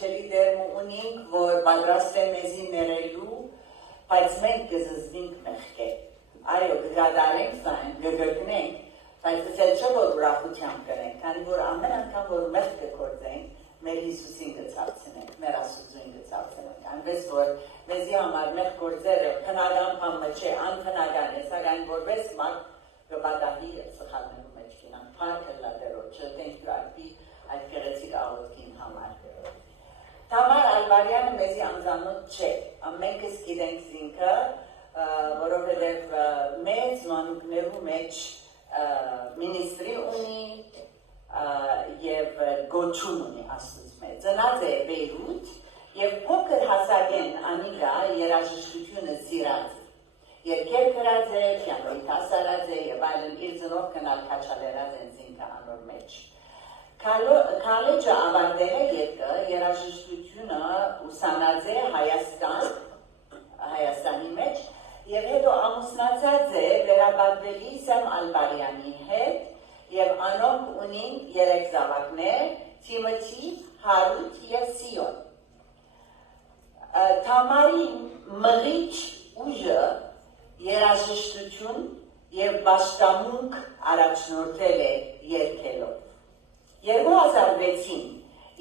սքանչելի դերմ ունենք, որ պատրաստ է մեզի ներելու, բայց մենք կզզվինք մեղքե։ Այո, կգադարենք սայն, կգրկնենք, բայց դել չէ որ ուրախությամբ կնենք, քանի որ ամեն անգամ որ մեղք կգործենք, մեր Հիսուսին կցավցնենք, մեր Աստծուն կցավցնենք, այնպես որ մեզի համար մեղք գործերը քնական բանը չէ, անքնական է, սակայն որպես մարդ կպատահի սխալներու մեջ կինան, փառքը լադերոջը, thank you արբի այդ գեղեցիկ աղոթքին համար։ Թամար Ալվարյանը մեզի անձանոթ չէ, ամենքս գիտենք զինքը, որովհետև մեծ մանուկներու մեջ մինիստրի ունի և գոչում ունի Աստծուց մեծ, ծնած է Բեյրութ և փոքր հասակեն անիկա երաժշտությունը սիրած է, երկեր գրած է, պիանոյի տասարած է և այլն իր ծնող կնալ կաչալերած են զինքը անոր մեջ։ Քալեջը ավարտել է ետքը երաժշտությունը ուսանած է Հայաստանի մեջ և հետո ամուսնացած է վերաբադվելի Սեմ Ալբարյանի հետ և անոնք ունին երեք զավակներ, Թիմոթի, Հարութ և Սիոն։ Թամարի մղիչ ուժը երաժշտություն և բաշտամունք առաջնորդել է երգելով։ 2006-ին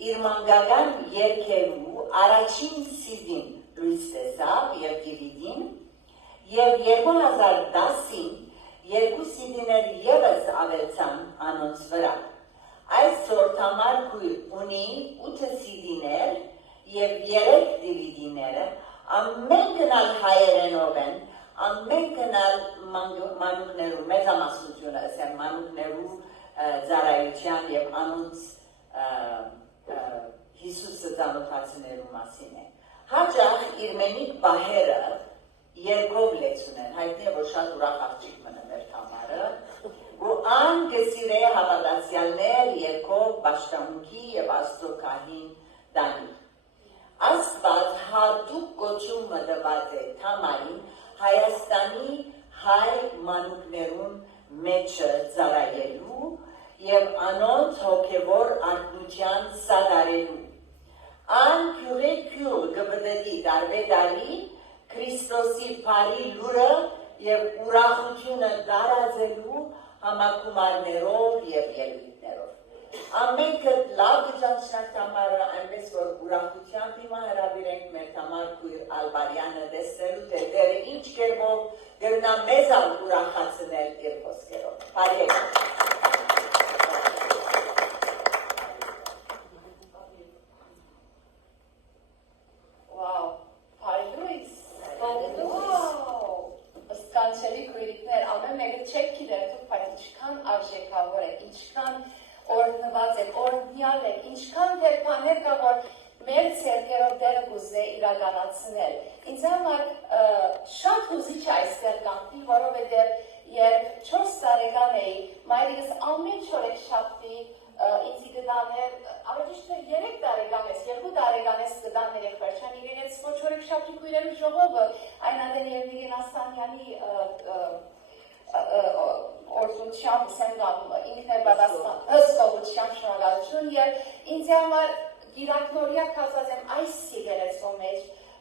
իր մանկական երգերու առաջին CD-ն լույս տեսավ և DVD-ն և 2010-ին երկու CD-ներ ևս ավելցան անոնց վրա։ Այսօր Թամար քույր ունի 8 CD-ներ և 3 DVD-ները, ամենքն ալ հայերենով են, ամենքն ալ մանուկներու մեծամասնությունը, ասեմ մանուկներու ծառայության և անոնց Հիսուսը ծանոթացնելու մասին է։ Հաճախ իր մենիկ բահերը երկով լեցուն են, հայտնի է, որ շատ ուրախ աղջիկ մնը մեր Թամարը, ու ան գսիր է հավատացյալներ երկով բաշտամունքի և Աստծո քահին դանի։ Աստված հատուկ կոչումը տված է Թամարին Հայաստանի հայ մանուկներուն մեջը ծառայելու և անոնց հոգևոր արթնության սադարելու։ Ան քյուրե-քյուր կպտտի տարբետալի Քրիստոսի բարի լուրը և ուրախությունը տարածելու համակումարներով և ելույթներով։ Ամենքը լավ գճանցնակ Թամարը, այնպես որ ուրախությամբ հիմա հրավիրենք մեր Թամար քույր Ալբարյանը տեսնելու թե դերը ինչ կերպով կրնա մեզ ալ ուրախացնել իր խոսքերով։ Բարի եկեք։ Ինձ համար շատ հուզիչ է այստեղ կանգնի, որովհետև երբ 4 տարեկան էի, մայրիկս ամեն չորեքշաբթի ինձ կտաներ, ավելի չէ 3 տարեկան ես, 2 տարեկան ես կտաներ եղբայրչան իրենց ոչ չորեքշաբթի քույրերի ժողովը, այն ադեն և Վիգեն Աստանյանի օրդությամբ սենգամ ինքն էր պատասխան հսկողությամբ շնորհակալություն և ինձ համար գիրակնորյա կացած եմ այս եկեղեցու մեջ,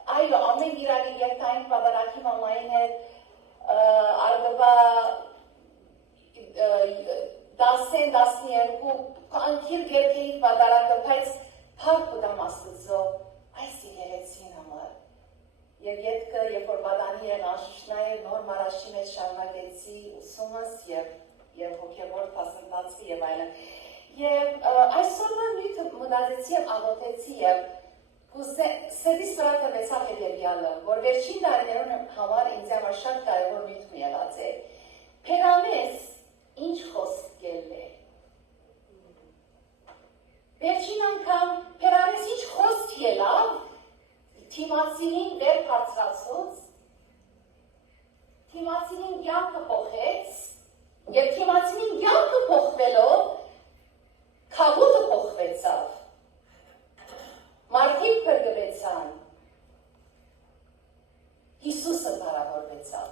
այո, ամեն գիրակի երթային պատարակի մամային հետ արգվա 10-12 անկիր գերկերի պատարակը, բայց փառք կտամ Աստծո այս եկեղեցին համար։ Եվ ետքը, երբ որ պատանի են անշուշնայել նոր մարաշի մեջ շարունակեցի ուսումս և հոգևոր փաստացի և այլն։ Եվ այսօրվա նույնը մտածեցի և աղոթեցի և սերտիս վրա տվեցավ հետևյալը, որ վերջին տարիներուն համար ինձ համար շատ կարևոր նույթ մի եղած է։ Փերանես ինչ խոսք կել է։ Վերջին անգամ Փերանես ինչ խոսք ելավ, Թիմացինին վեր բարձրացուց, Թիմացինին կյանքը փոխեց, և Թիմացինին կյանքը փոխվելով քաղուտը փոխվեցավ, մարդիկ փրկվեցան, Հիսուսը փառավորվեցավ։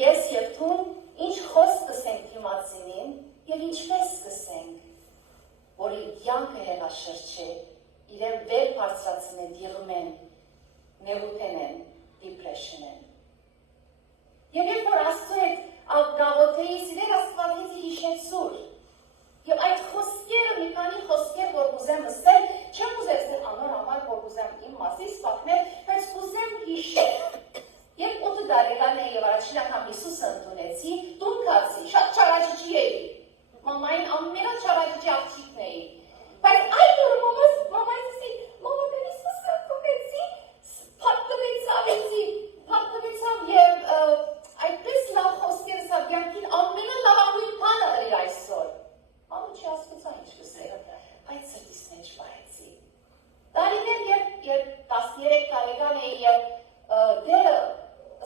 Ես և թուն ինչ խոսք կսենք Թիմացինին և ինչպես կսենք, որ իր կյանքը հեղաշրջի չէ, իրեն վեր բարձրացնեն, դիղմեն, նեղութեն, depression-են։ Եվ երբ որ Աստծո հետ գաղութեի սիրել Աստվածից հիշեցուր, եւ այդ խոսքերը մի քանի խոսքեր, որ ուզեմ ասել, չեմ ուզել անոր համար, որ ուզեմ իմ մասից պատմել, բայց ուզեմ հիշել։ Երբ 8 տարեկան էի եւ առաջին անգամ Հիսուսը ընդունեցի, տուն կացի, շատ չարաճճի էի։ Մամային ամենաչարաճճի աղջիկն էի։ Բայց այդ օրը մամային ասի, մամա դե Հիսուսը ընդունեցի, փաթթվեցավ եւ այդպես լավ խոսքեր ասավ, յանքին ամենալավագույն բանը էր այսօր։ Մամա չի ասկացա ինչ կսել, բայց սրտիս մեջ պահեցի։ Տարիներ երբ 13 տարեկան էի եւ դերը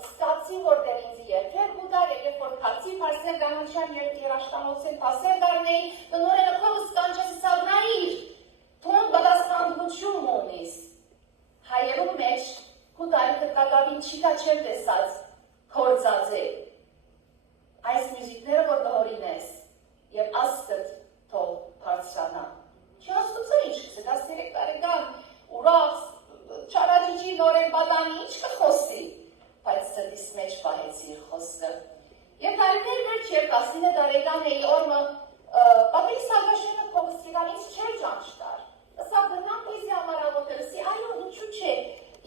սկացի, որ դեր ինձ երկու դար, երբ որ կացի պարսներ գանանչան երաշտանոցեն 10 դարն էի, տնորենը քովս կանչես իսավ նայիր, թոն բադասկանդություն ունիս։ Հայերում մեջ քու դարի կրտակավին չիկա չեմ տեսած, կործած է։ Այս մյուզիկները, որ նորինես, և աստըտ թող պարցրանա։ Չի աստուծը ինչ կսե, 13 տարեկան, ուրախ, չարաջիջի նորեն բադանի, ինչ կխոսի, բայց սրտիս մեջ պահեցի իր խոսքը։ Եվ տարիներ վերջ, երբ 19 տարեկան էի օրմը, պատրի սագաշենը կողս եկավ, ինձ չեր ճանչտար։ Սա գնամ իզի ամարավոտը, լսի, այո, ինչու չէ,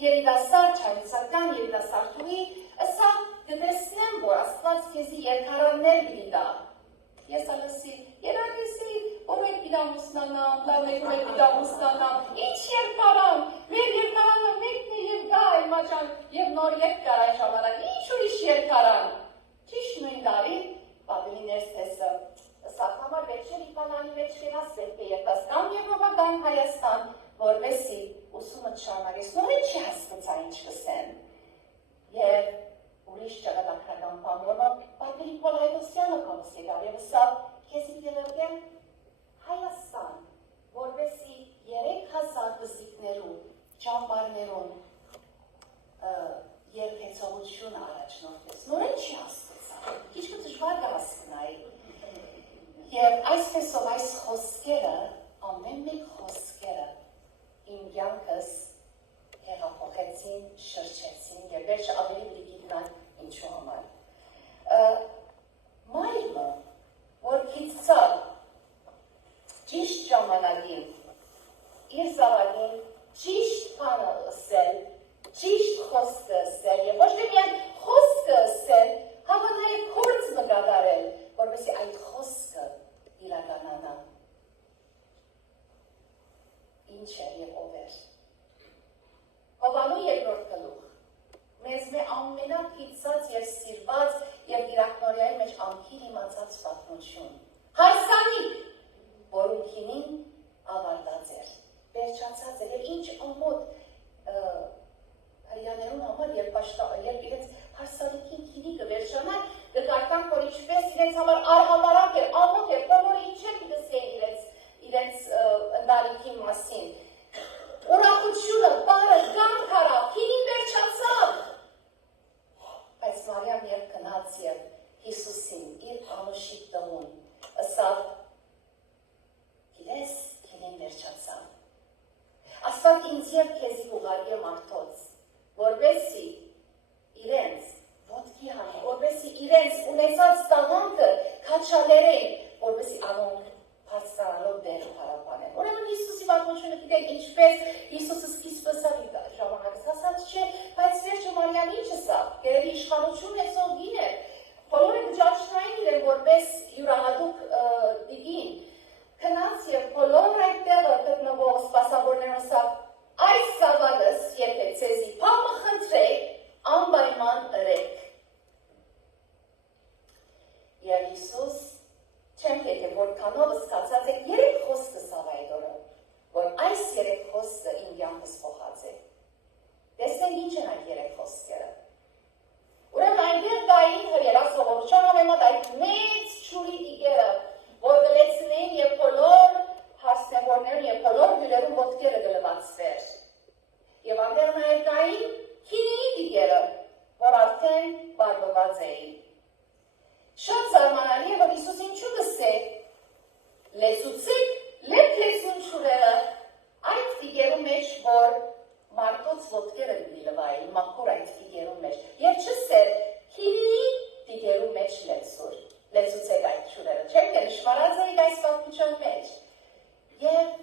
երիտասարդ, չայնցական, երիտասարդուի, սա գտեսնեմ, որ Աստված քեզի երկարաններ գիտա։ Ես ալսի, երագեսի, որ մեկ պիտամ ուսնանամ, լավ մեկ պիտամ ուսնանամ, ինչ երկարան, մեր երկարանը մեկն է և գա այլմաճան, և նոր երկար այն ժամանակ, ինչ ուրիշ երկարան։ Ճիշտ նույն դարի, պատելի ներս տեսը, սա համար վերջեր իպանանի մեջ կենաս պետք է երկասկան և հովագան Հայաստան, որվեսի ուսումը չարնագես, նոր ինչ հասկացա ինչ կսեն։ Եվ ուրիշ ճաղատակրական պանորմը պատերի Պոլհայդոսյանը կոնս եկավ և սա կեզի դելրգեմ Հայաստան, որվեսի 3000 վզիկներուն, ճամբարներուն երբեցողություն առաջնորդես, նոր ինչ հասկացա, իչկը դժվար կհասկնայի։ Եվ այսպեսով այս խոսքերը, ամեն մեկ խոսքերը իմ կյանքս հեղափոխեցին, շրջեցին և վերջը ավելի լիգիտնան ինչու համար։ Մայրը, որ գիտցավ ճիշտ ժամանակին, իր զավակին ճիշտ բանը ասել, ճիշտ խոսքը ասել և ոչ թե միայն խոսքը ասել, հավա նաև գործ մգադարել, որպեսզի այդ խոսքը իրականանա։ Ինչ էր և ով էր։ Հովանու երկրորդ գլուխ, մեզ մե ամենափիծած և սիրված և իրակնորյայի մեջ անքին իմացած պատմություն։ Հարսանիք, որում քինին ավարտած էր, վերջացած էր, և ինչ ամոտ հրյաներուն համար, երբ իրենց հարսանիքին քինի կվերջանար, կկարտան, որ ինչպես իրենց համար արհավարակ էր, ամոտ էր, բոլորը ինչ էր կգսեին իրենց ընտանիքի մասին։ Ուրախությունը, բարը, գանք արավ, քինին վերջացավ։ Բայց Մարիամ երբ գնաց և Հիսուսին իր անուշիկ տղուն ասավ, գիտես, քինին վերջացավ։ Աստված ինձ և քեզի ուղարկի մարդոց, որպեսզի իրենց ոտքի հանի, որպեսզի իրենց ունեցած տաղանքը քաչալերեն, որպեսզի անոնք բարձրանալով դերը պարապանեն։ Ուրեմն Հիսուսի պատմությունը գիտեք ինչպես Հիսուսը սկիզբը սա ժամանակս հասած չէ, բայց վերջը Մարիամ ինչ ասավ, գերերի իշխանություն եցող գին էր, բոլորը գճաչնային իրեն որպես յուրահատուկ դիգին, քնած և բոլոր այդ տեղը գտնվող սպասավորներն ասավ, այս զավակս եթե ցեզի փամը խնդրեք, անպայման ըրեք։ Եվ Հիսուս չեմ կեթե որքանով սկացած եք 3 խոսքը սավ այդ օրը, որ այս 3 խոսքը իմ կյանքս փոխած է։ Տեսնենք ինչ են այդ 3 խոսքերը։ Ուրեմն այնտեղ կային հրերասովորության ամենամատ այդ մեծ չուրի դիգերը, որ գլեցնեին և բոլոր հարսնևորներուն և բոլոր հյուրերուն ոտքերը գլվածվեր։ Եվ այնտեղ նաև կային քինիի դիգերը, որ արդեն բարբված էին։ Շատ զարմանալի է, որ Հիսուս ինչու գսե, լեցուցեք, լեք լեցուն չուրերը, ոտքերը լիլվայի մաքուր այդ դիգերու մեջ։ Եվ չսեր քիրի դիգերու մեջ լեցուցեք այդ ճուրերը։ Չեք նշмарած եք այս պատմության մեջ։ Եվ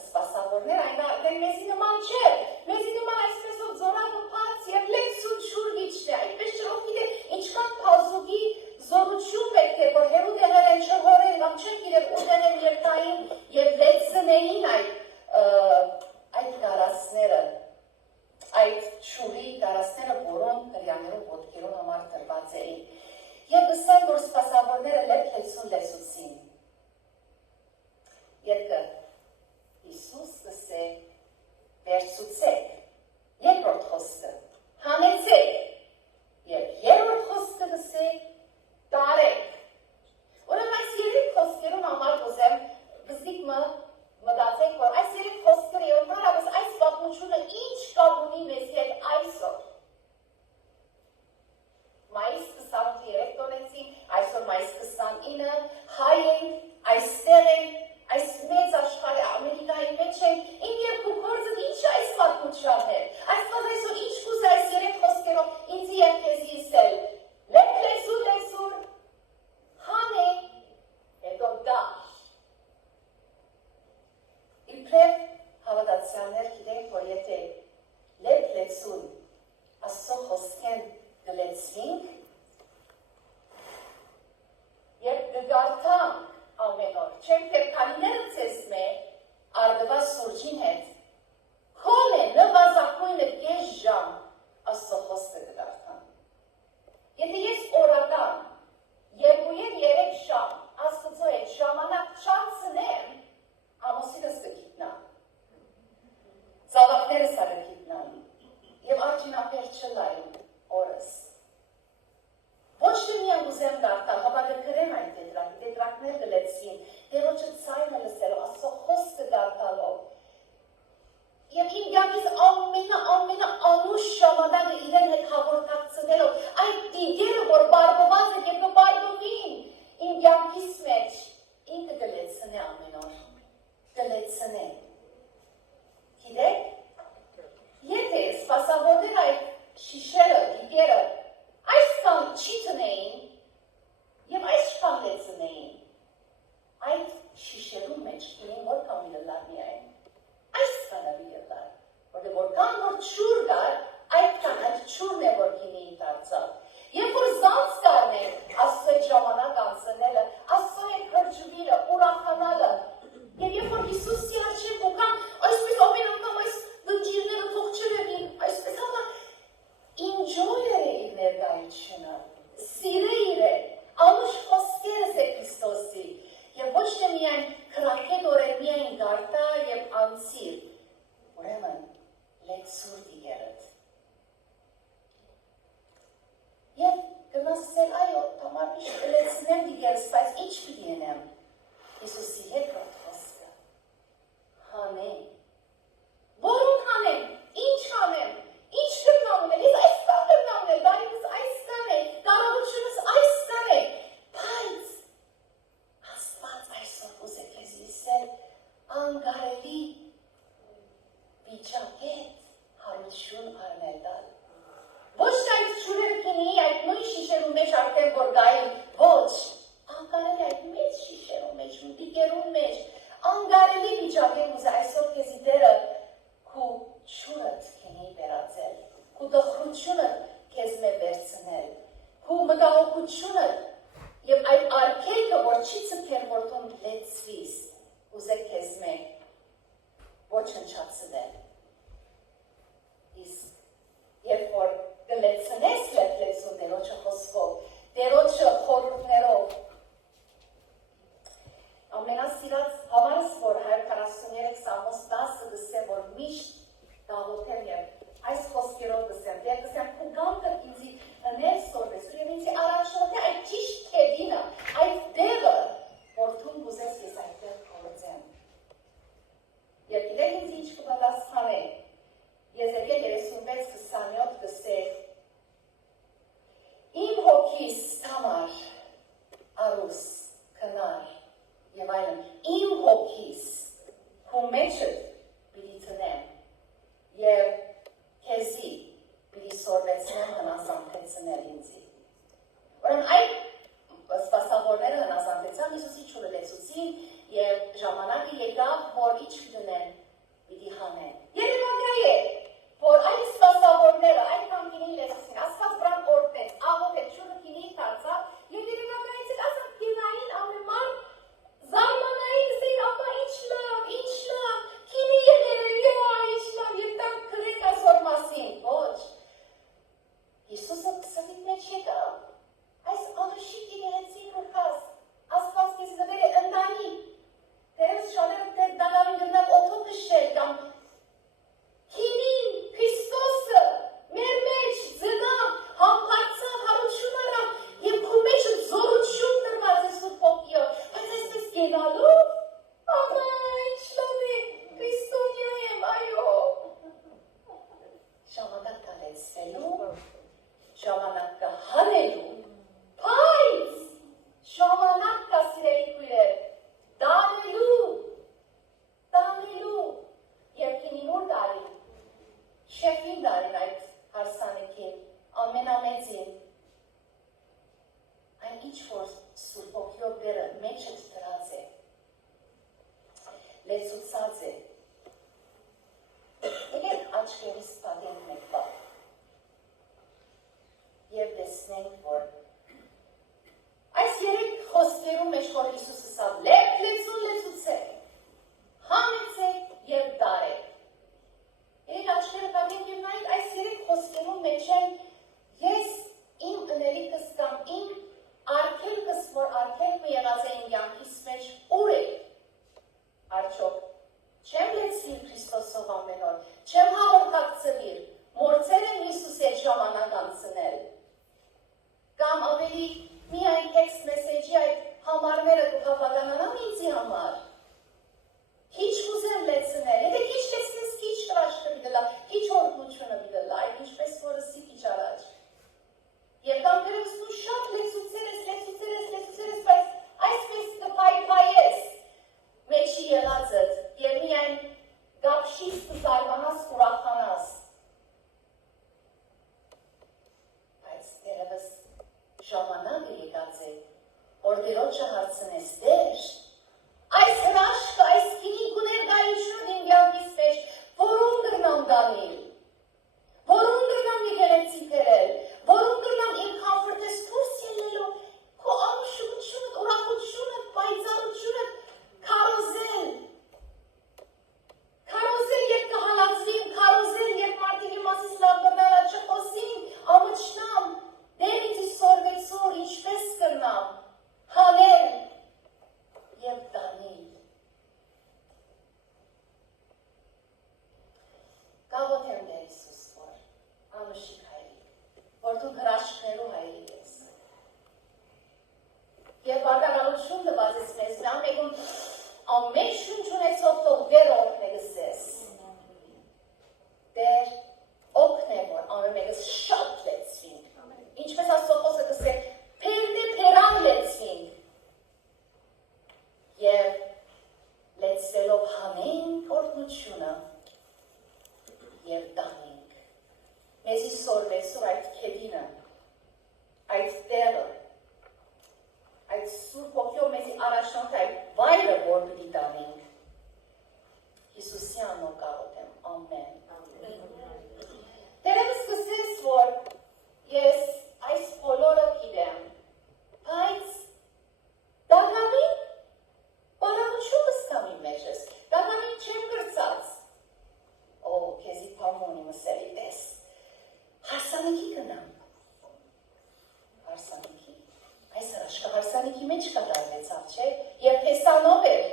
սպասավորներ այն արդեն մեզի նման չէ։ Մեզի նման այսպեսով զորավը փած եւ լեցուն ճուրգիչն է։ Այդպես չրով գիտե ինչքան փազուկի զորություն պետք է որ հերուդը հերեն չհորեն կամ չեն գիրել ուտեն են երկային եւ լեցնեին այդ կարասները այդ ճուրի կարասները որոնք հрьяաներու ոտքերու համար տրված էին եւ ըստ որ սպասավորները լեցուն լեցուցին երկը Իսուս գսե վերցուցեք երկրորդ խոսքը հանեցեք եւ երրորդ խոսքը գսե տարեք ուրեմն այս երեք խոսքերուն համար ուզեմ բզիկ մտածեք որ այս երեք խոսքերը ընդհանրապես այս պատմությունը ինչ կապ ունի մեզ հետ այսօր մայիս 23 տոնեցին այսօր մայիս 29 հայ ենք այստեղ ենք այս մեծ աշխարհի Ամերիկայի մեջ են իմ եւ քու գործը ինչ այս պատմության հետ այսպես այսօր ինչ կուզե այս երեք խոսքերով ինձ եւ քեզի իսել լեցուն հանե հետո դաշ իբրև հավատացյալներ գիտենք որ եթե լեցուն ասո խոսքեն գլեցվինք եւ գգարտանք ամեն օր, չեմ թե քանիները ցես մե արդվա սուրճին հետ քոնե նվազակույնը կես ժամ աստծո խոսքը կդարձան եթե ես օրական 2-3 ժամ աստծո հետ ժամանակ չանցնեմ ամուսինս կգիտնա ծավակներս կգիտնան եւ արջինապեր չլայում օրս ոչ թե միայն ուզեմ դարձալ, հավաքագրեմ այդ տետրակներ գլեցին, դերոջը ցայնը լսելով, աստծո խոսքը դարձալով։ Եվ իմ կյանքիս ամենա անուշ ժամանակը իրեն հետ հաղորդակցվելով, այդ դիգերը, որ բարբված է եւ կբարբվին, իմ կյանքիս մեջ ինքը գլեցնե ամեն օր։ Գլեցնե։ Գիտեք, եթե սպասավորներ այդ շիշերը, դիգերը այսքան չի տնեին և այսքան լեցնեին այդ շիշերու մեջ կինին որքան միլլար միայն այսքան միլլար որտեղ որքան որ չուր գար այդքան այդ չուրն է որ կինին դարձավ երբ որ զանց կարնեն աստծո հետ ժամանակ անցնելը աստծո հետ հրճվելը ուրախանալը եւ երբ որ Հիսուսի առջեւ ուկան այսպես ամեն անգամ այս դնջիրները թող չլևին այսպես համա Enjoy-ը իր ներկայությունը, սիրեիր է, անուշ խոսքերս է Քրիստոսի և ոչ թե միայն քրակետ օրեն միայն գարտա և անցիր, ուրեմն լեցուր դիգերըտ։ Եվ գնասել այո, տամար միշտ լեցնեմ դիգերս, բայց ինչ պիտի ենեմ, Հիսուսի երկրորդ խոսքը, հանեմ, որում հանեմ, ինչ հանեմ, ինչ կրնամն է, ես այսքան կրնամն է, դարինս այսքան է, կարողությունս այսքան է, բայց Աստված այսօր ուզ է քեզ իսել անգարելի վիճակետ հարություն արնել դալ։ Ոչ այդ ճուրերը կինի, այդ նույն շիշերու մեջ արդեն որ գային, ոչ, անգարելի այդ մեծ շիշերու մեջ, դիգերու մեջ, անգարելի վիճակետ ուզ է այսօր քեզի դերը քու ճուրըտ կինի վերածել, քու դխրությունը քեզ մե վերցնել, քու մտահոգությունը եւ այդ արգելքը, որ չի ցկել որտուն լեցվիս, ուզե քեզ մե ոչնչացնել։ Իսկ երբ որ գլեցնես լեցուն դերոջը խոսքով, դերոջը խորհուրդներով, ամենասիրած համարս, որ 143 Սամոս 10-ը գսե, որ միշտ դաղոթեմ և այս խոսքերով գսեմ, դեր գսեմ կուգամքը ինձի ներ սորվեսուր և ինձի առաջնորդը այդ ճիշտ կեդինը, այդ դեղը, որ թուն գուզես ես այդտեղ կորձեմ։ Եվ գիտեք ինձ ինչ կպատասխան է, Եզեկել 36-27 գսե, իմ հոգիս թամար, արուս, կնար, և այլն, իմ հոգիս, հու մեջըտ պիտի տնեմ, և գապշիս կզարմանաս ուրախանաս։ Բայց դերևս ժամանակը եկած է, որ դերոջը հարցնես դեր, այս հրաշքը, այս գինի գուներ գայիչուն իմ յանքիս մեջ, որում գրնամ դանիլ, որում գրնամ եկեղեցի բերել, որում գրնամ իմ կամֆորտես դուրս ելնելու, քո անուշությունդ, ուրախությունդ, պայծառությունդ քարոզել, երբ կհալածվիմ, քարոզել, երբ մարդիկի մասից լավ բռնալա չխոսին, ամչնամ, դեր ինձի սորվեցոր, ինչպես կրնամ, հանել և դանիլ։ Գաղոթ եմ դեր Իսուս, որ անուշիկ հայրիկ, որ դու հրաշքներու հայրիկ ես։ Եվ բարգարալություն դված ես մեզ, նա մեկում ամեն շունչ ունեցող թող դեր օգն է գսես։ Դեր օգն է, որ ամեն մեկս շատ լեցվինք։ Ինչպես աստծո խոսքը գսե, պերդե պերան լեցվինք։ Եվ լեցվելով հանենք օրդնությունը և դանենք։ Մեզի սորվեցուր այդ կեդինը, այդ դերը, այդ սուրբ ոգյով մեզի առաջնորդ այդ վայրը, որ պիտի տանենք։ Հիսուսյան նոր գաղոթեմ, ամեն։ Դերևս կսես, որ ես այս բոլորը գիտեմ, բայց դարհանին բարամություն կսկամ իմ մեջս, դարհանին չեմ կրծած։ Օ, կեզի պամոնի մսերի պես, հարսանիքի կնամ։ Հարսանիքի։ Այս հրաշքը հարսանիքի մեջ կատարվեցավ, չէ, և պեսանով էր,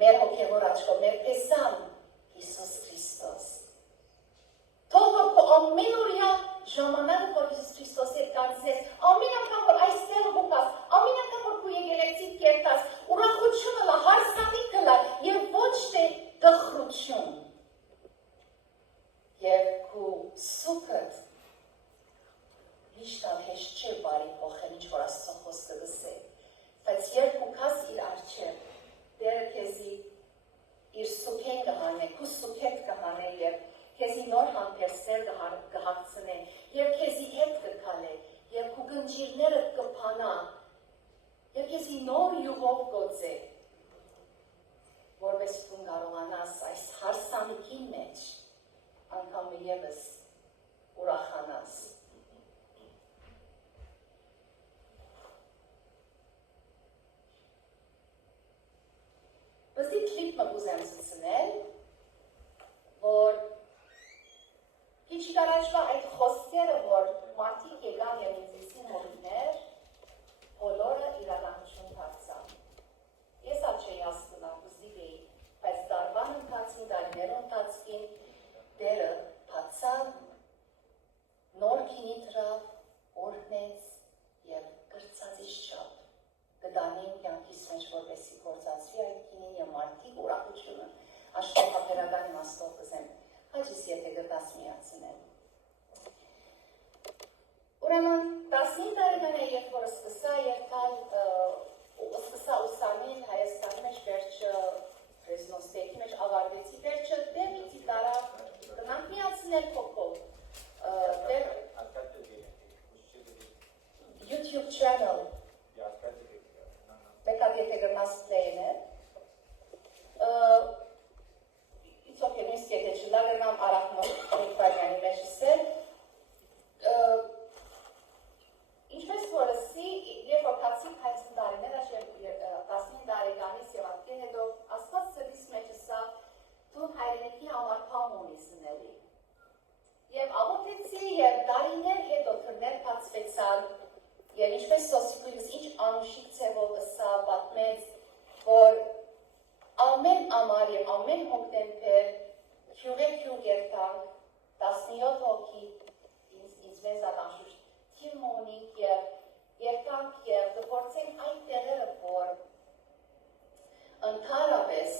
մեր հոգևոր աչքով, մեր պեսան, Հիսուս Քրիստոս։ Թող որ քո ամեն օրյա ժամանակը, որ Հիսուս Քրիստոսի հետ կանցնես, ամեն անգամ, որ այստեղ գուկաս, ամեն անգամ, որ քո եկեղեցիդ կերտաս, ուրախությունը լա, հարսանիքը լա, և ոչ թե դխրություն։ Եվ քո սուքըդ Միշտ հեշտ չէ բարի փոխել, ինչ որ Աստծո խոսքը գսե, բայց երբ ուքաս իր առջև, դերը քեզի իր սուքեն կհանե, քու սուքետ կհանե և քեզի նոր համբերսեր կհագցնե, և քեզի հետ կքալե, և քու գնջիրները կփանա, և քեզի նոր յուղով գոցե, որպես դու կարողանաս այս հարսանիքի մեջ անգամ ևս ուրախանաս։ Բստի կլիպ մը կուզեմ սցնել, որ քիչ առաջվա այդ խոսքերը, որ մարդիկ եկան և ինձ մոդներ, բոլորը իրականություն դարձան։ Ես ալ չէի հասկնալ, բստի էի, բայց դարվան ընթացին, դարիներ ընթացին, դերը բացավ, նոր գինի դրավ, օրհնեց և կրծածից չափ կդանենք կյանքիս մեջ, որպեսզի գործածվի այդ գինին և մարդիկ ուրախությունը աշխարհաբերական իմաստով կզեմ, հաջիս եթե գտաս միացնել։ Ուրեմն 15 տարեկան է, երբ որ սկսա երթալ, սկսա ուսանել Հայաստանի մեջ վերջը Ռեզնոստեքի մեջ ավարտեցի, վերջը դեմիցի տարա գնանք միացնել փոքով, YouTube channel, Մեկատ եթե գրնաս պլեյն է, իցոք է նույնս եթե չլա գրնամ առախնով Ռիկվարյանի մեջ իսել, ինչպես որ ասի, երբ որ կացիկ 50 տարիներ աշ 15 տարեկանից և ատկե հետո աստված ծրիս մեջ ասա դուն հայրենիքի համար պամոնի սնելի և աղոթեցի և տարիներ հետո թրներ պացվեցան և ինչպես սոսիկույս ինչ անուշիկ ծևով ըսա պատմեց, որ ամեն ամար և ամեն հոկտեմպեր քյուղ երթանք, 17 հոգի, ինձ մեզ ատանշուշ թիմոնիկ և երթանք և դպործենք այդ տեղերը, որ ընդհարապես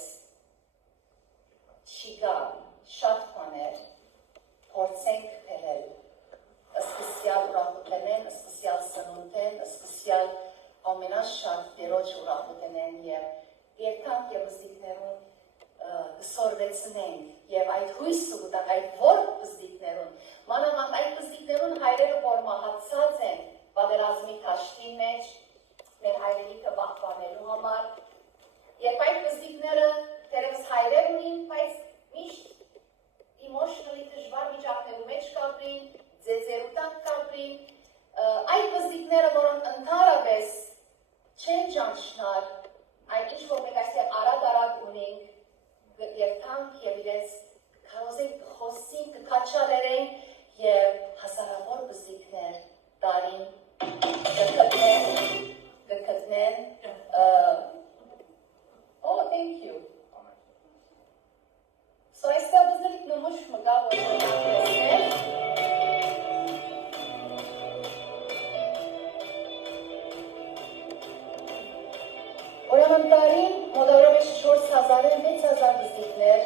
չիգան շատ բաներ փորձենք բերել, սկսյալ ուրախութենեն, սկսյալ սնունդեն, սկսյալ ամենաշատ դերոջ ուրախութենեն և երթանք և ըստիքներուն սորվեցնենք եւ այդ հույսը ուտանք այդ որ բզդիկներուն մանավանդ այդ բզդիկներուն հայրերը որ մահացած են պատերազմի թաշկի մեջ մեր հայրենիքը պահպանելու համար երբ այդ բզդիկները դերևս հայրեր ունին բայց միշտ emotionally դժվար վիճակներու մեջ կապրին ձեզերուտան կապրին այդ բզդիկները որոնք ընդհանրապես չեն ճանչնար այն ինչ որ մենք այստեղ արագ ունենք երթանք եւ իրենց կարոզենք խոսենք կքաչալերենք եւ հասարավոր բզդիկներ տարին գտնեն oh thank you so այստեղ բզդիկ նմուշ մգա որ Ուրեմն տարին մոտավորապես 4000-ը 6000 բզդիկներ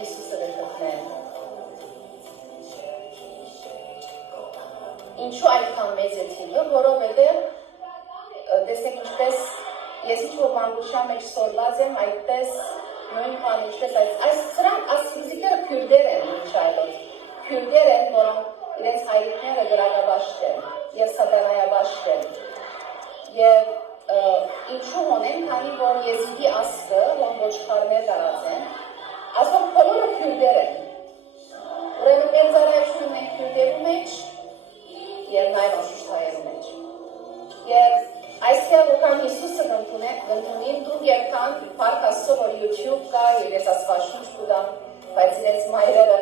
Հիսուսը գտնեն։ Ինչու այդքան մեծ է թիվը, որովհետև տեսեք ինչպես ես ինչ-որ մանկության մեջ սորված եմ, այդպես նույնքան ինչպես այս սրանք բզդիկները քյուրդեր են ինչ այլոց։ Քյուրդեր են, որոնք իրենց հայրիկները գրակաբաշտ են և սատանայաբաշտ են։ Եվ ինչու ունեն, քանի որ եզիդի ասկը, որ ոչխարներ դարած են, ասում բոլորը քյուրդեր են։ Ուրեմն մեր ծառայությունն են քյուրդերու մեջ և նայր օշուշթայերու մեջ։ Եվ այստեղ ուքան Հիսուսը գնդունին դուք երկան պարկ ասո, որ YouTube կա, և ես ասվաշունչ կուդամ, բայց իրենց մայրերը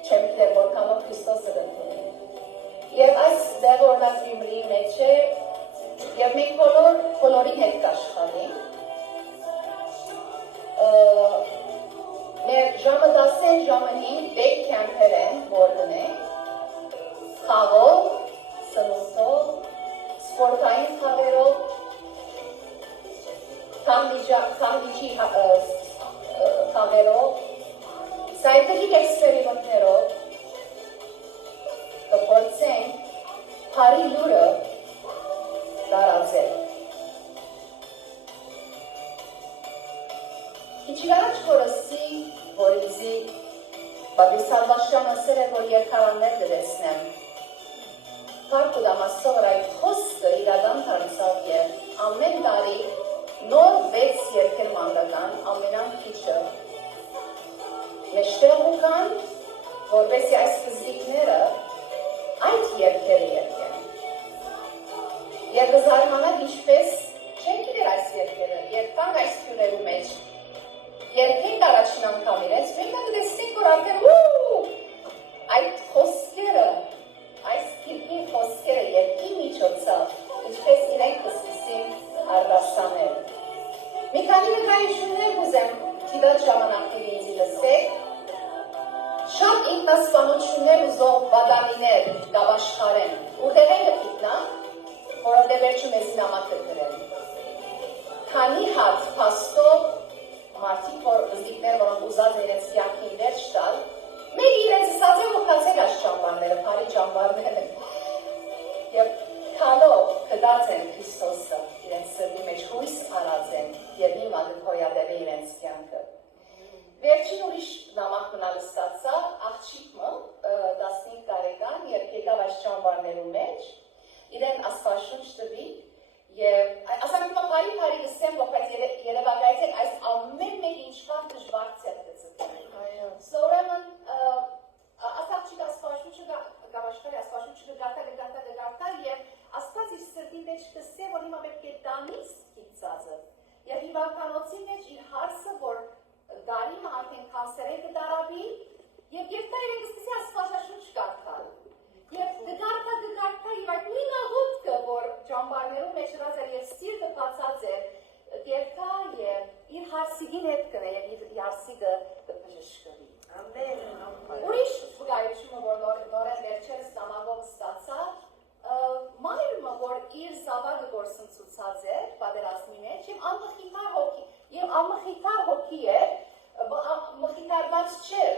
չեմ կներ, որ կամով Քրիստոսը գնդունին։ Եվ այս դեղ օրնակ Գյումրիի մեջ է, Եվ մենք բոլորի հետ կաշխանենք, մեր ժամը 10-ին, ժամը 5 բեկ կյամպեր են, որ դնենք, խաղով, սնուցով, սպորտային խաղերով, թանդիջի խաղերով, սայթերիկ էքսպերիմենտներով, կփորձենք հարի լուրը տարածել։ Քիչ առաջ որսի, որիզի բادرսալվաշյան ասել է, որ երկարաններ դրեցնեմ։ Փառք ու դամաստով որ այդ խոսքը իրական դարձավ եւ ամեն տարի նոր 6 երկեր մանկական ամենաքիչը մեջտեղ ուկան, որովհետեւ այս ֆիզիկները այդ երկերը երկեն։ Եվ զարմանալ ինչպես չեն գիտեր այս երկերը, երկան այս քյուրերու մեջ, երկենք առաջին անգամ իրենց, մենք դա կտեսնենք, որ արդեն այդ խոսքերը, այս կիրկին խոսքերը երկի միջոցով, ինչպես իրենք կսկսին արդասանել։ Մի քանի նկարիչություններ ուզեմ թիված ժամանակների ինձի լսեք, շատ ինքնասպանություններ ուզող բադանիներ գավաշխարեն, ուղեղ են գտնա, որովհետև վերջում մեզ նամակ գրել։ Քանի հատ փաստով մարդիկ, որ բզդիկներ, որոնք ուզած են իրենց կյանքին վերջ տալ, մեր իրենց ասած են, որ կացել այս ճամբարները, բարի ճամբարները։ Եվ քալով կդած են Քրիստոսը, իրենց սրտի մեջ հույս արած են, եւ հիմա կհոյադել է իրենց կյանքը։ Վերջին ուրիշ նամակ մնալ ստացա, աղջիկը 15 տարեկան, երբ եկավ այս ճամբարներու մեջ, իրեն ասպաշունչ տվի եւ ասենք հիմա բարի գսեմ որ բայց երևակայեցեք այս ամեն մեկ ինչքան դժվար ցերկեցեք սորեմն ասացիք ասպաշունչը գավաշխարի ասպաշունչը գարտա եւ աստված իր սրտի մեջ կսե որ հիմա պետք է տանից կիծածը եւ հիվանդանոցի մեջ իր հարցը որ գարիմը արդեն կանսեր է կդարավի եւ երբ իրեն կսկսի ասպաշունչ գարտալ Եվ գգարտա եւ այդ նույն աղուտքը, որ ճամբարներում մեջ հրած էր եւ սիրտը բացած էր, գերտա եւ իր հարսիգին հետ կնե եւ իր հարսիգը կբժշկվի։ Ամեն։ Ուրիշ վկայությունը, որ նորեն վերջերս նամակով ստացա, մայրը, որ իր զավակը գործընծուցած էր պատերազմի մեջ եւ անմխիթար հոգի էր, մխիթարված չէր,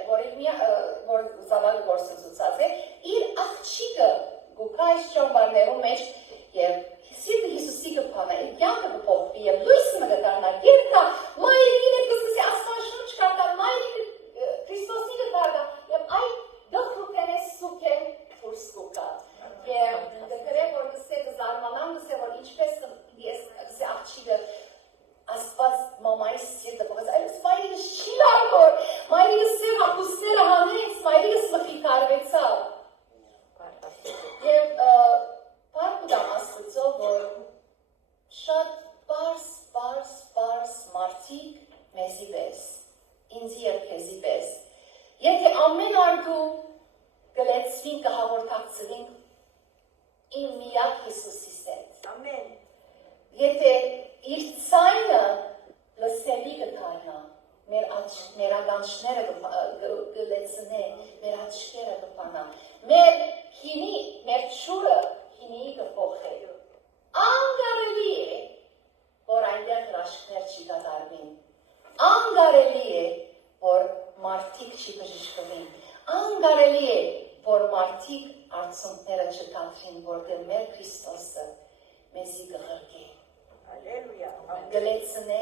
որ զավակը գործընծուցած է, իր աղջիկը գուկա այս ճամբարներու մեջ եւ սիրտը Հիսուսի կփանա, կյանքը կփոխվի եւ լույսը կդառնա, երբ մայրին է կսկսի աստվածաշունչ կարդալ, մայրիկս մխի կարվեցավ։ Եվ պարկ ուտամ աստծո, որ շատ պարս մարդիկ մեզի պես, ինձի և քեզի պես։ Եթե ամեն արդու գլեցվին կհավորթակցվին իմ միակ Հիսուսիս հետ։ Ամեն։ Եթե իր ցայնը լսելի կդառնա, մեր ականջները կլեցնե, մեր աչքերը կփանա, մեր ճուրը հինի կփոխի։ Անկարելի է, որ այնտեղ հրաշքներ չի կատարվին։ Անկարելի է, որ մարդիկ չի բժշկվին։ Անկարելի է, որ մարդիկ արցունքները չկատրին, որտեղ մեր Քրիստոսը մեզի կղրկե։ Հալելույա։ Գլեցնե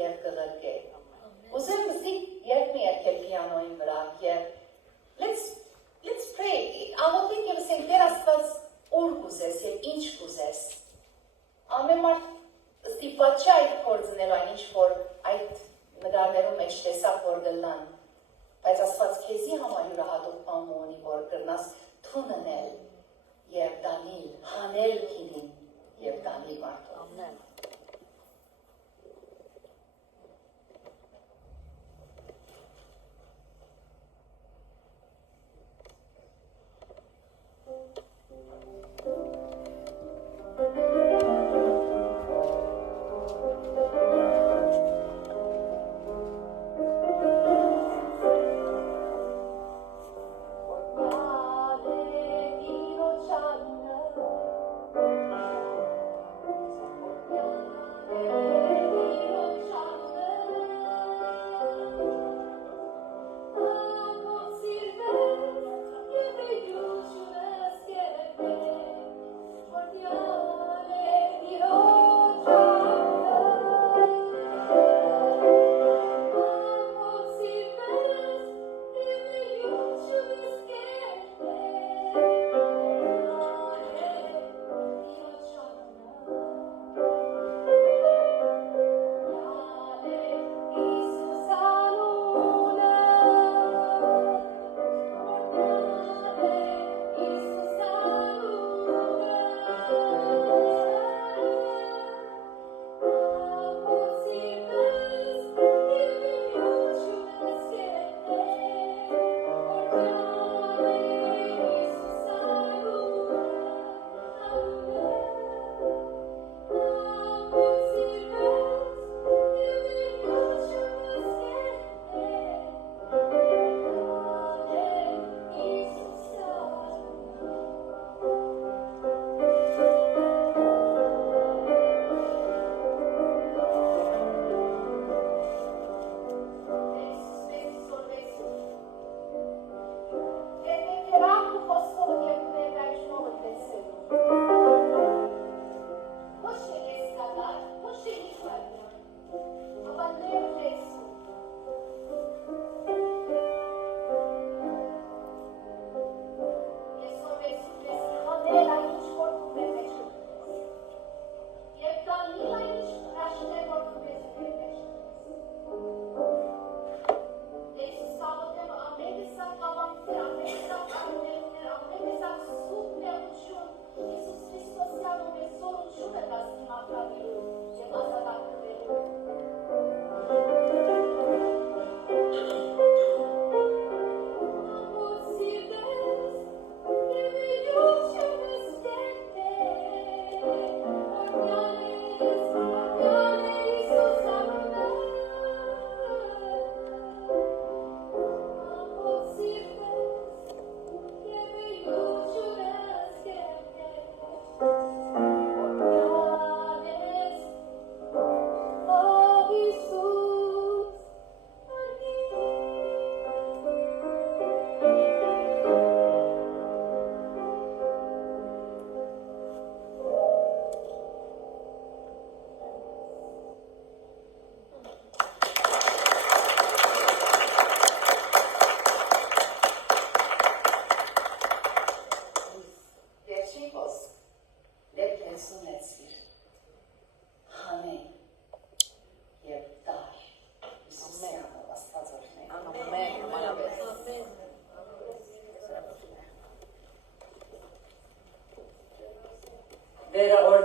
և կղրկե։ Ուզեմ մզիկ երբ մի երկել պիանոյին վրա և let's pray, աղոթենք և ասենք Տեր Աստված ուր կուզես և ինչ կուզես։ Ամեն մարդ ստիպված չի այդ կործնելու այն ինչ որ այդ նկարներում մեջ տեսավ որ գլան, բայց Աստված քեզի համար յուրահատուկ բան ունի որ կրնաս թուննել և դանիլ, հանել քինին և դանիլ մարդու։ Ամեն։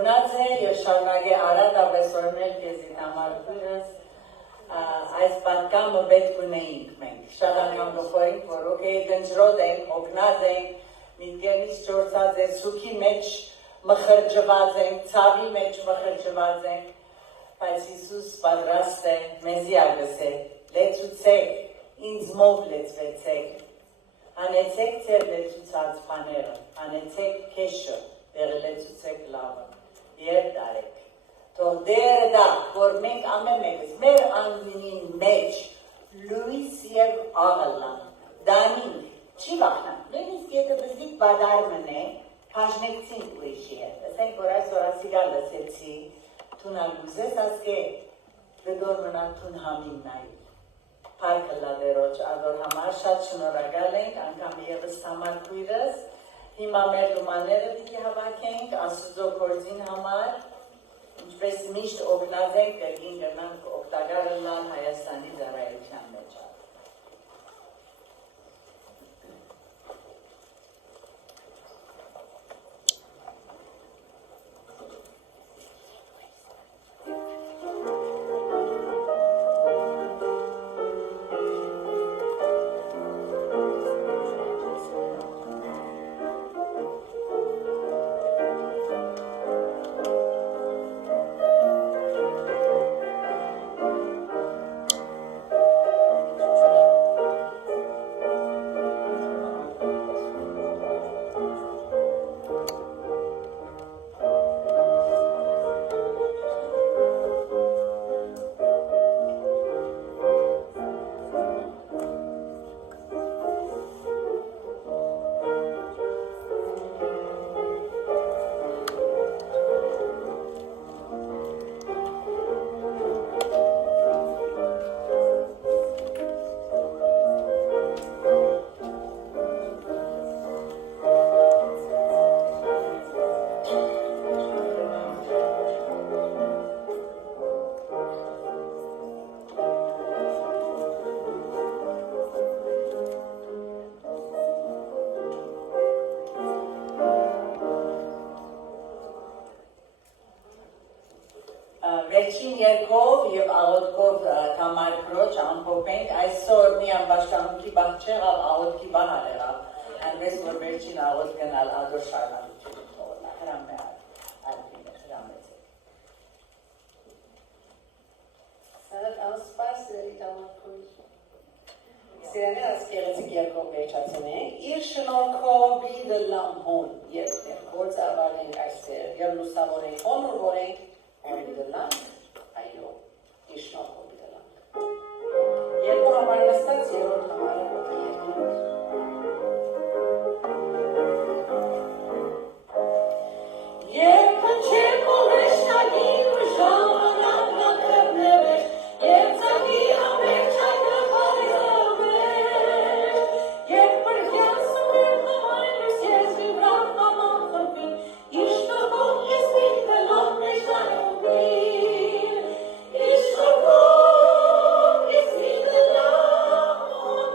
Օգնած է եւ շարունակե արած ավեսորներ քեզի համար քուրս այս պատկամը պետք ունեինք մենք շատ անգամ գոհորինք որ օքեյ գնջրոտ ենք օգնած ենք միտքերից ճորցած է սուքի մեջ մխրջված ենք ցավի մեջ մխրջված ենք բայց Հիսուս պատրաստ է մեզի ագսե լեցուցեք ինձ մով լեցվեցեք հանեցեք ձեր լեցուցած բաները հանեցեք քեշը դեր լեցուցեք լավը երբ դարեք թող դերը դա որ մենք ամեն մեկս մեր անունին մեջ լույս եւ աղլան դանին չի վախնան նույնիսկ եթե բզիկ բադար մնե փաշնեկցին ուրիշի հետ ասենք որ այսօր ասիգալ լսեցի թունալ ուզես ասկե դդոր մնա թուն համին նայ Փարքը լադերոջ ադոր համար շատ շնորհակալ ենք անգամ եւս համար քույրս հիմա մեր լումաները պիտի հավաքենք Աստծո գործին համար ինչպես միշտ օգնած ենք կրկին գնանք օգտակար լան Հայաստանի ծառայության մեջ Վերջին երկով եւ աղոթքով համար քրոջ ամփոփենք այսօր մի ամբաշտանքի բախ չեղավ աղոթքի բան եղավ այնպես որ վերջին աղոթ գնալ ադոր շարունակություն թողնա հրամե ալբինը հրամեցեք Սարդ ասպայս դերի դամակույր Սիրանի ասկեղեցիկ երկով վերջացնենք իր շնորհքով բիդը լամհոն երբ ներքորձ ավարենք այստեղ եւ լուսավորենք հոնորվորենք Օրիդելանք, այո, իշնող օրիդելանք Երկու համար նստած երորդ համարը ոտի երկնենք Երբ հնչեմ ովեշտագին ու ժամանակ լակրնևեշ Երբ ծագի ամեջ այդ նխարյավեշ Երբ պրգյասում եմ համայնուս ես վիվրավ նաման խրպին Իշնողով ես վիդը լավ մեշտանու Իշնողով ես վիդը լավ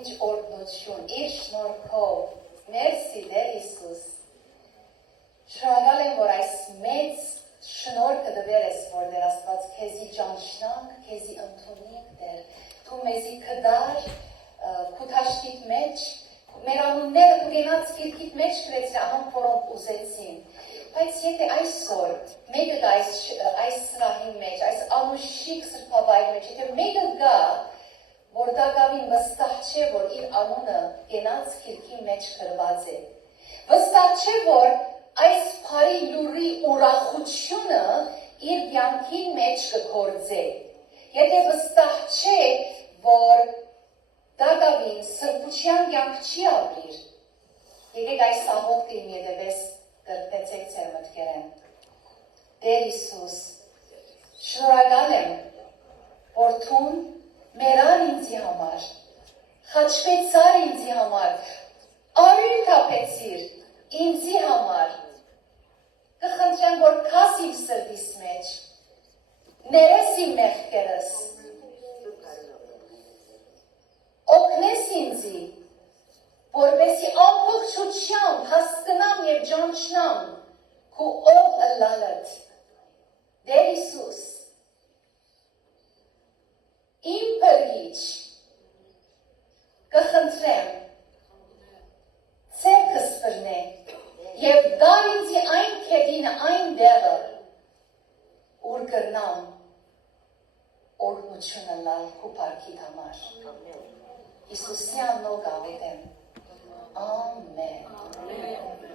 ինչ օրհնություն, իր շնորհքով։ Մերսի Տեր Հիսուս։ Շնորհակալ եմ, որ այս մեծ շնորհքը դվեր ես, որ Տեր Աստված քեզի ճանչնանք, քեզի ընդունենք, Տեր։ Դու մեզի կդար, քու թաշկիտ մեջ, մեր անունները դու գնաց գիրքիդ մեջ գրեցիր, անոնք որոնք ուզեցին։ Բայց եթե այսօր մեկը գա այս սրահի մեջ, այս անուշիկ սրբավայրի մեջ, եթե մեկը գա, որ դա գավին վստահ չէ, որ իր անունը գնաց գիրքի մեջ գրված է։ Վստահ չէ, որ այս բարի լուրի ուրախությունը իր կյանքի մեջ կգործե։ Եթե վստահ չէ, որ դա գավին սրբության կյանք չի ապրիր, եկեք այս աղոթքը իմ ետևես կրկնեցեք ձեր մտքերեն։ Տեր Հիսուս, շնորհակալ եմ, որ Դու մերան ինձի համար, խաչվեցար ինձի համար, արյուն թափեցիր ինձի համար, կխնդրեմ, որ քաս իմ սրտիս մեջ, ներես իմ մեղքերս, օգնես ինձի, որպեսզի ամբողջությամբ հասկանամ և ճանչնամ քո ով ըլլալդ։ Տեր Հիսուս, իմ փրկիչ, կխնդրեմ, ցերկս բռնե և դար ինձի այն քեդինը, այն դեղը, ուր կրնամ օրհնությունը լալ քո փառքի համար։ Հիսուսի անունով գաղութեմ։